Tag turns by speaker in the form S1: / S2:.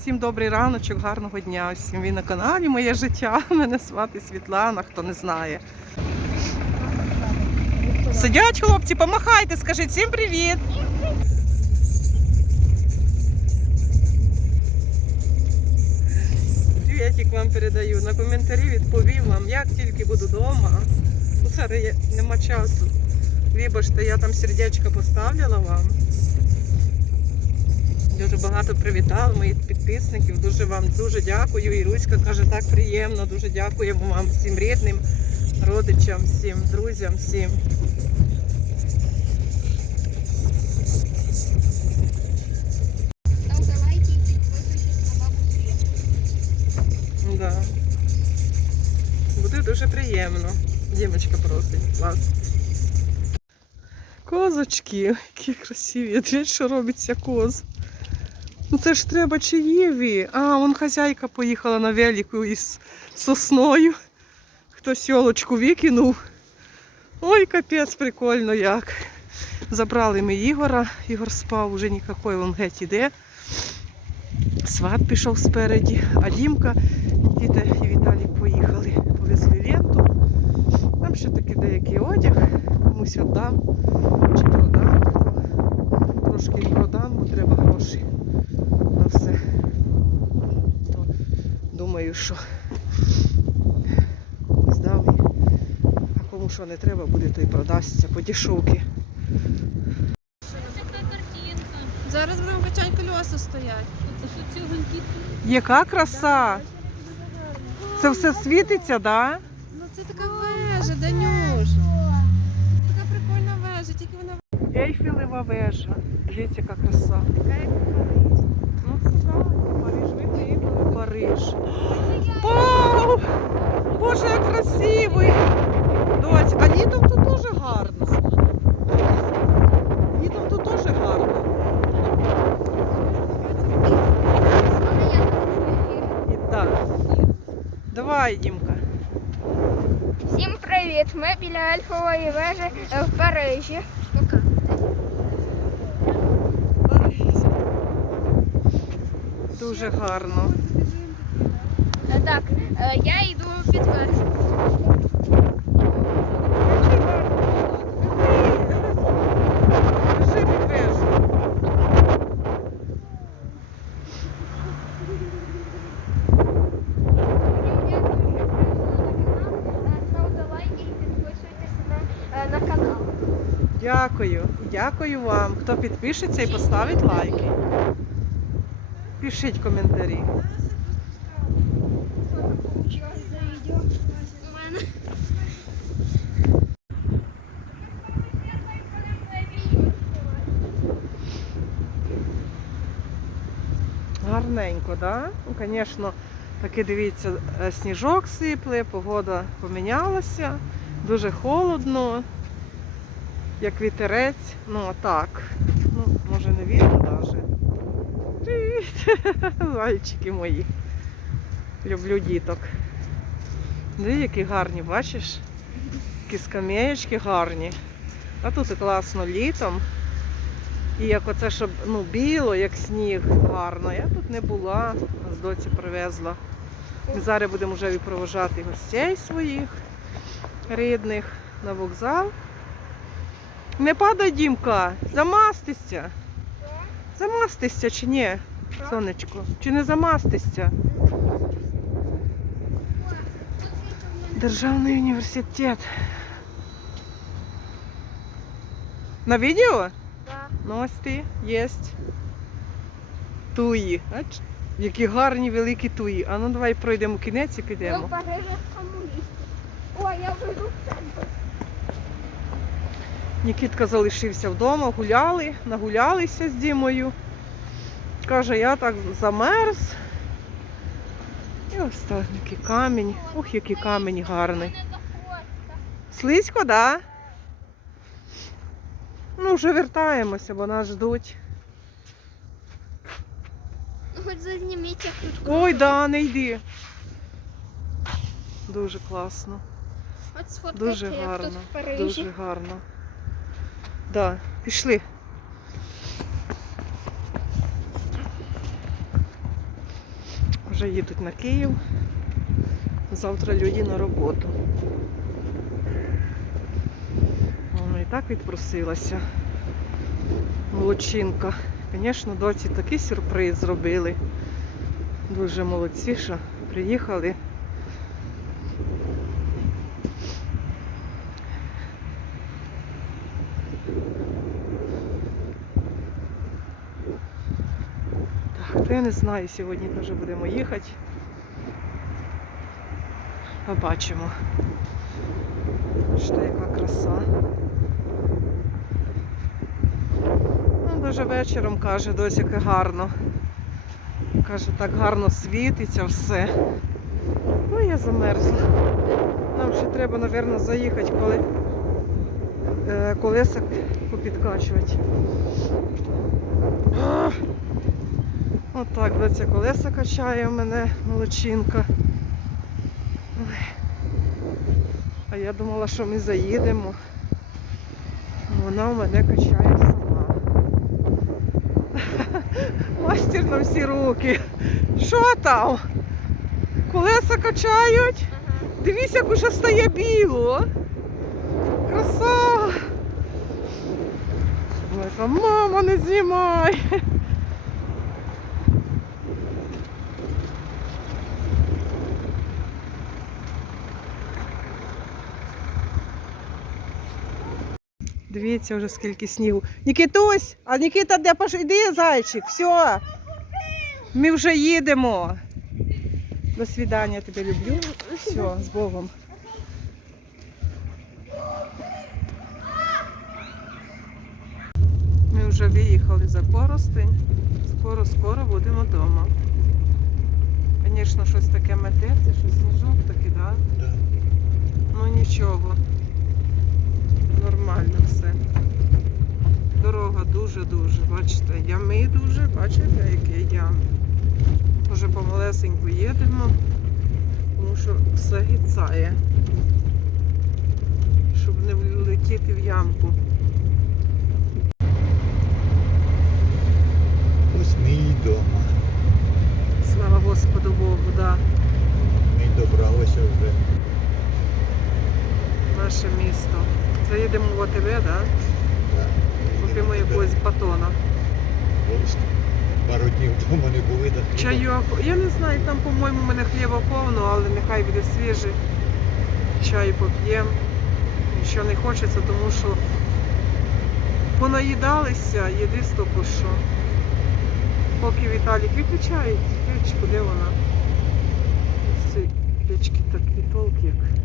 S1: Всім добрий раночок, гарного дня. Всім ви на каналі Моє життя. Мене звати Світлана, хто не знає. Сидять хлопці, помахайте, скажіть всім привіт. Привітик вам передаю. На коментарі відповім вам, як тільки буду вдома. Зараз нема часу. Вибачте, я там сердечко поставила вам. Дуже багато привітали моїх підписників. Дуже вам дуже дякую. І Руська каже, так приємно. Дуже дякуємо вам всім рідним, родичам, всім друзям, всім. Да. Буде дуже приємно. Дімочка просить вас. Козочки, які красиві. Дивіться, що робиться коз. Ну це ж треба чаєві. А, вон хазяйка поїхала на велику із сосною. Хтось йолочку викинув. Ой, капець, прикольно як. Забрали ми Ігора. Ігор спав, уже ніякий він геть іде. Сват пішов спереді, а Дімка, Нікіта і Віталік поїхали, повезли ленту. Там ще такий деякий одяг, комусь віддам чи продам. Трошки продам, бо треба гроші все. То думаю, що здав. А кому що не треба буде, то й продасться по дешевки.
S2: Зараз будемо качань колеса стоять.
S1: Яка краса! Це все світиться, так? Да?
S2: Ну це така вежа, Данюш. Така прикольна вежа, тільки вона
S1: Ейфелева вежа. Дивіться, яка краса.
S2: така як Париж.
S1: Ну, це так. Париж, видно, Ейфелев Вау! Боже, як красивий! Доць, а літом тут дуже гарно. Літом тут дуже гарно. І так. Давай, Дімка.
S3: Всім привіт! Ми біля Ельфової вежі е, в Парижі.
S1: Дуже гарно.
S3: Е, Так, е, я йду під канал.
S1: Дякую. Дякую вам. Хто підпишеться і поставить лайки. Пишіть коментарі.
S3: Получилось за відео. У мене.
S1: Гарненько, да? Ну, звісно, таки дивіться, е, сніжок сипле, погода помінялася, дуже холодно, як вітерець. Ну, так. Ну, може не видно навіть. Привіт! Зайчики мої. Люблю діток. Диви, які гарні, бачиш? Які скам'яєчки гарні. А тут і класно літом. І як оце, щоб ну, біло, як сніг, гарно. Я тут не була, з доці привезла. Ми зараз будемо вже відпроважати гостей своїх рідних на вокзал. Не падай, Дімка, замастися. Замастися чи ні, сонечко? Чи не замастися? Державний університет. На відео? Ось єсть. Туї. Бач, які гарні великі туї. А ну давай пройдемо кінець і підемо.
S3: Ой, я вийду в центр.
S1: Нікітка залишився вдома, гуляли, нагулялися з Дімою. Каже, я так замерз. І ось так, який камінь. Ух, який камінь гарний. Слизько, да? Ну, вже вертаємося, бо нас ждуть.
S3: Ну, хоч зазніміть, як тут
S1: Ой, да, не йди. Дуже класно.
S3: От сфоткайте,
S1: Дуже
S3: як тут
S1: гарно.
S3: в Парижі.
S1: Дуже гарно. Да, пішли. Вже їдуть на Київ. Завтра люди на роботу. Так відпросилася. Молодчинка. Звісно, доці такий сюрприз зробили. Дуже молодці, що приїхали. Так, то я не знаю, сьогодні теж будемо їхати. Побачимо. Що яка краса. Ну, дуже вечором каже, досі гарно. Каже, так гарно світиться все. Ну, я замерзла. Нам ще треба, мабуть, заїхати, коли е, колеса попідкачувати. Отак, доця колеса качає в мене молодчинка. Ой. А я думала, що ми заїдемо. Вона в мене качає сама. Мастер на всі руки. Що там? Колеса качають? Дивіться, як уже стає біло. Краса. Мама, не знімай. Дивіться вже скільки снігу. Нікітусь, а Нікіта де пош... Іди, зайчик, все. Ми вже їдемо. До свидання, тебе люблю. Все, з Богом. Ми вже виїхали за Коростень. Скоро, скоро будемо вдома. Звісно, щось таке мететься, щось сніжок такий, так? Да?
S4: Да.
S1: Ну нічого. Нормально все. Дорога дуже-дуже, бачите, ями дуже, бачите, які ями. Може помалесеньку їдемо, тому що все гіцає. Щоб не влетіти в ямку.
S4: Ось ми і вдома.
S1: Слава Господу Богу, да.
S4: Ми добралися вже.
S1: Наше місто. Заїдемо в ОТВ, да?
S4: Да.
S1: Купимо якогось батона.
S4: Пару днів вдома не були, так
S1: Чайок. Я не знаю, там, по-моєму, у мене хліба повно, але нехай буде свіжий. Чай поп'ємо. Що не хочеться, тому що понаїдалися, їди стопу що. Поки Віталік виключає печку, де вона? Ці печки так толк як.